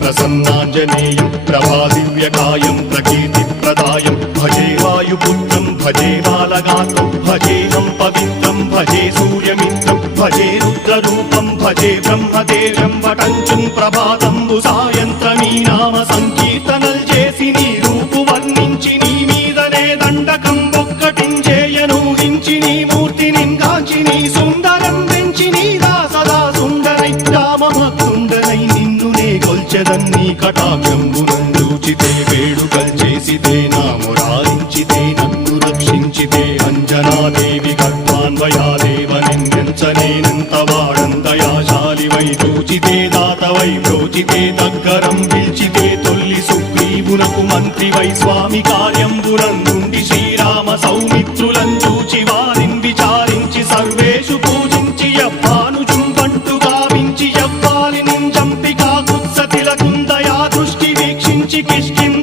ప్రసన్నాంజనేయం ప్రభాదివ్యకాయం ప్రకీర్తిప్రదాయం భజే వాయుపుత్రం భజే బాలగాత్రం భజేహం పవిత్రం భజే సూర్యమిత్రం భజే రుద్రరూపం భజే బ్రహ్మదేవం వటంచుం ప్రభాతంబు సాయంత్రమీ నామ సంకీర్తనల్ చేసి నీ రూపు వర్ణించి నీ మీదనే దండకం ఒక్కటించేయనూహించి నీ మూర్తిని కాంచి నీ సుందరం పెంచి నీ దాసదా సుందరై రామభక్తుండనై నిన్నునే కొల్చెదన్నీ కటాక్షంబునందూచితే వేడుకల్ చేసితే నా మురారించితే నన్ను రక్షించితే అంజనాదేవి గర్భాన్వయాదేవ నిందించనేనంత వాడందయాశాలివై చూచితే దాతవై బ్రోచితే దగ్గరం పిలిచితే తొల్లి సుగ్రీవునకు మంత్రివై స్వామి కార్యంబునందుండి శ్రీరామ సౌమిత్రులను చూచి వారిని విచారించి సర్వేషు పూజించి యవ్వానుజుంబంటు గావించి యవ్వాలి నింజంపికా కుత్సతిలకుందయా దృష్టి వీక్షించి